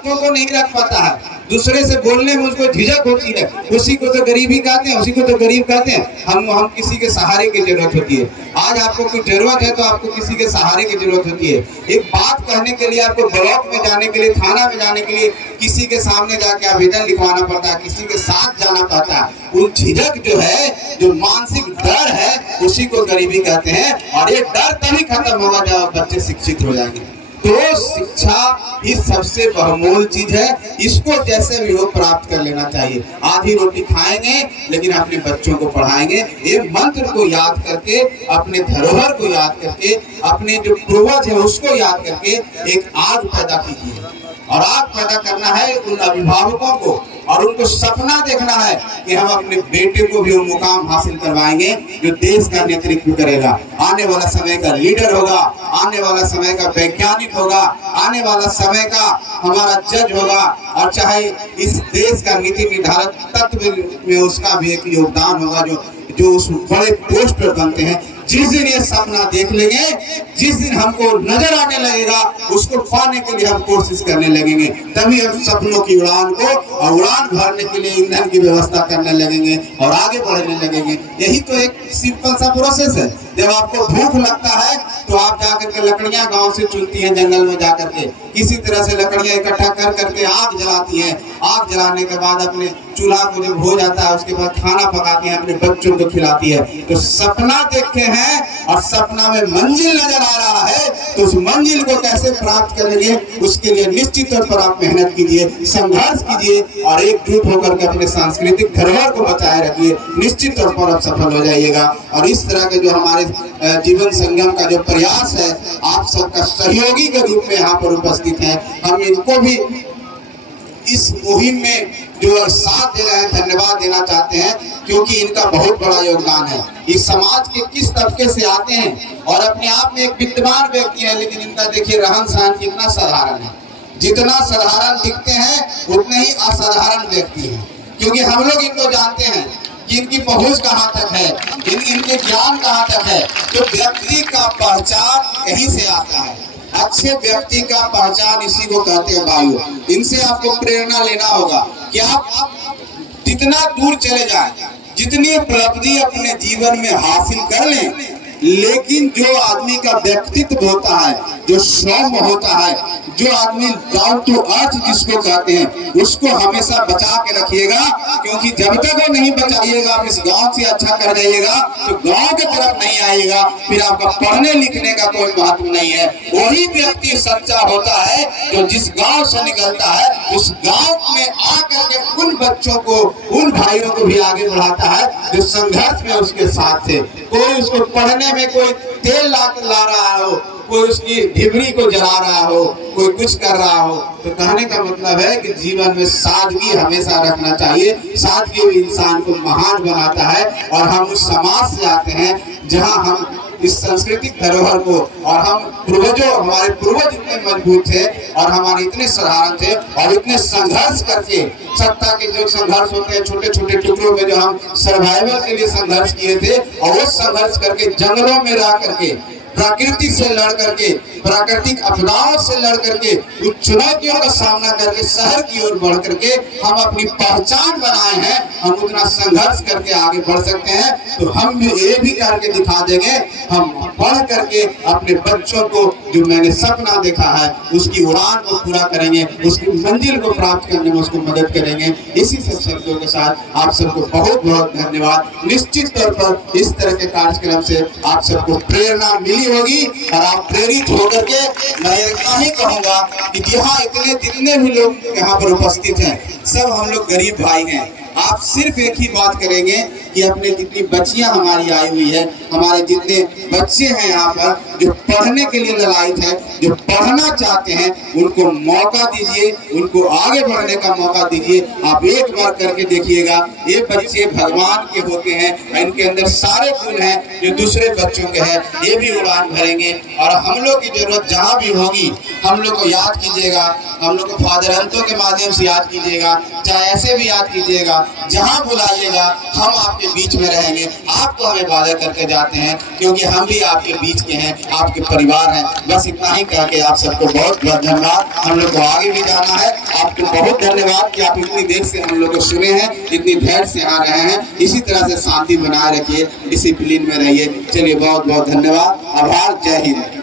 बातों को नहीं रख पाता है, दूसरे से बोलने में उसको झिझक होती है, उसी को तो गरीबी कहते हैं, उसी को तो गरीब कहते हैं। हम किसी के सहारे की जरूरत होती है। आज आपको कुछ जरूरत है तो आपको किसी के सहारे की जरूरत होती है। एक बात कहने के लिए आपको ब्लॉक में जाने के लिए, थाना में जाने के लिए किसी के सामने जाके आवेदन लिखवाना पड़ता है, किसी के साथ जाना पड़ता है। वो झिझक जो है, जो मानसिक डर है, उसी को गरीबी कहते हैं। और ये डर तभी खत्म होगा जब बच्चे शिक्षित हो जाएंगे। तो शिक्षा ही सबसे बहुमूल्य चीज है, इसको जैसे भी हो प्राप्त कर लेना चाहिए। आधी रोटी खाएंगे लेकिन अपने बच्चों को पढ़ाएंगे। ये मंत्र को याद करके, अपने धरोहर को याद करके, अपने जो पूर्वज है उसको याद करके एक आग पैदा कीजिए। और आग पैदा करना है उन अभिभावकों को, और उनको सपना देखना है कि हम अपने बेटे को भी वो मुकाम हासिल करवाएंगे जो देश का नेतृत्व करेगा, आने वाला समय का लीडर होगा, आने वाला समय का वैज्ञानिक होगा, आने वाला समय का हमारा जज होगा। और चाहे इस देश का नीति निर्धारक तत्व में उसका भी एक योगदान होगा, जो उस बड़े पोस्ट पर बनते हैं। जिस दिन ये सपना देख लेंगे, जिस दिन हमको नजर आने लगेगा, उसको पाने के लिए हम कोशिश करने लगेंगे। तभी हम सपनों की उड़ान को, और उड़ान भरने के लिए ईंधन की व्यवस्था करने लगेंगे और आगे बढ़ने लगेंगे। यही तो एक सिंपल सा प्रोसेस है। जब आपको भूख लगता है तो आप जाकर के लकड़ियां गांव से चुनती हैं, जंगल में जाकर के किसी तरह से लकड़ियां इकट्ठा कर करके आग जलाती हैं। आग जलाने के बाद अपने चूल्हा को जब हो जाता है उसके बाद खाना पकाती हैं, अपने बच्चों को खिलाती है। तो सपना देखे हैं और सपना में मंजिल नजर आ रहा है, तो उस मंजिल को कैसे प्राप्त करेंगे, उसके लिए निश्चित तौर पर आप मेहनत कीजिए, संघर्ष कीजिए और एकजुट होकर के अपने सांस्कृतिक धरोहर को बचाए रखिए। निश्चित तौर पर आप सफल हो जाइएगा। और इस तरह के जो हमारे जीवन संगम का जो प्रयास है, आप सबका सहयोगी के रूप में यहाँ पर उपस्थित हैं। हम इनको भी इस मुहिम में जो साथ दे रहे हैं धन्यवाद देना चाहते हैं, क्योंकि इनका बहुत बड़ा योगदान है। इस समाज के किस तबके से आते हैं और अपने आप में एक विद्वान व्यक्ति है, लेकिन इनका देखिए रहन सहन कितना साधारण है। जितना साधारण दिखते हैं उतने ही असाधारण व्यक्ति हैं, क्योंकि हम लोग इनको जानते हैं कि इनकी पहुंच कहाँ तक है, इनके ज्ञान कहाँ तक है। तो व्यक्ति का पहचान यहीं से आता है। अच्छे व्यक्ति का पहचान इसी को कहते हैं भाइयों। इनसे आपको प्रेरणा लेना होगा कि आप जितना दूर चले जाएं, जितनी उपलब्धि अपने जीवन में हासिल कर लें, लेकिन जो आदमी का व्यक्तित्व होता है, जो सौम्य होता है, जो आदमी डाउन टू अर्थ जिसको कहते हैं, उसको हमेशा बचा के रखिएगा। क्योंकि जब तक वो नहीं बचाइएगा, आप इस गांव से अच्छा कर जाइएगा तो गांव के तरफ नहीं आइएगा, फिर आपका पढ़ने लिखने का कोई महत्व नहीं है। वही व्यक्ति सच्चा होता है जो जिस गांव से निकलता है, उस गांव में आकर के उन बच्चों को, उन भाइयों को भी आगे बढ़ाता है जो संघर्ष में उसके साथ थे। कोई उसको पढ़ने में कोई तेल ला रहा हो, कोई उसकी ढिबरी को जला रहा हो, कोई कुछ कर रहा हो। तो कहने का मतलब है कि जीवन में सादगी हमेशा रखना चाहिए। सादगी इंसान को महान बनाता है। और हम उस समाज से आते हैं जहां हम इस सांस्कृतिक धरोहर को, और हम पूर्वजों, हमारे पूर्वज इतने मजबूत थे और हमारे इतने साधारण थे और इतने संघर्ष करके, सत्ता के जो संघर्ष होते हैं छोटे छोटे टुकड़ों में, जो हम सर्वाइवल के लिए संघर्ष किए थे, और वो संघर्ष करके जंगलों में रह करके, प्रकृति से लड़ करके, प्राकृतिक आपदाओं से लड़ करके, उन चुनौतियों का सामना करके शहर की ओर बढ़ करके हम अपनी पहचान बनाए हैं। हम उतना संघर्ष करके आगे बढ़ सकते हैं। तो हम भी ये भी करके दिखा देंगे। हम बढ़ करके अपने बच्चों को, जो मैंने सपना देखा है, उसकी उड़ान को पूरा करेंगे, उसकी मंजिल को प्राप्त करने में उसको मदद करेंगे। इसी सब शब्दों के साथ आप सबको बहुत बहुत धन्यवाद। निश्चित तौर पर इस तरह के कार्यक्रम से आप सबको प्रेरणा मिली होगी और आप प्रेरित होकर के, मैं इतना ही कहूँगा कि यहाँ इतने जितने भी लोग यहाँ पर उपस्थित हैं, सब हम लोग गरीब भाई हैं। आप सिर्फ एक ही बात करेंगे कि अपने जितनी बच्चियां हमारी आई हुई है, हमारे जितने बच्चे हैं यहाँ पर जो पढ़ने के लिए ललायित है, जो पढ़ना चाहते हैं, उनको मौका दीजिए, उनको आगे बढ़ने का मौका दीजिए। आप एक बार करके देखिएगा, ये बच्चे भगवान के होते हैं, इनके अंदर सारे गुण हैं जो दूसरे बच्चों के हैं। ये भी उड़ान भरेंगे और हम लोग की जरूरत जहाँ भी होगी, हम लोग को याद कीजिएगा, हम लोग को फादर अंतों के माध्यम से याद कीजिएगा, चाहे ऐसे भी याद कीजिएगा जहाँ बुलाइएगा हम आपके बीच में रहेंगे। आप तो हमें वादा करके जाते हैं, क्योंकि हम भी आपके बीच के हैं, आपके परिवार हैं। बस इतना ही कह के आप सबको बहुत बहुत धन्यवाद। हम लोग को आगे भी जाना है। आपको बहुत धन्यवाद कि आप इतनी देर से हम लोग को सुने हैं, इतनी धैर्य से आ रहे हैं। इसी तरह से शांति बनाए रखिए, डिसिप्लिन में रहिए। चलिए बहुत बहुत धन्यवाद, आभार, जय हिंद।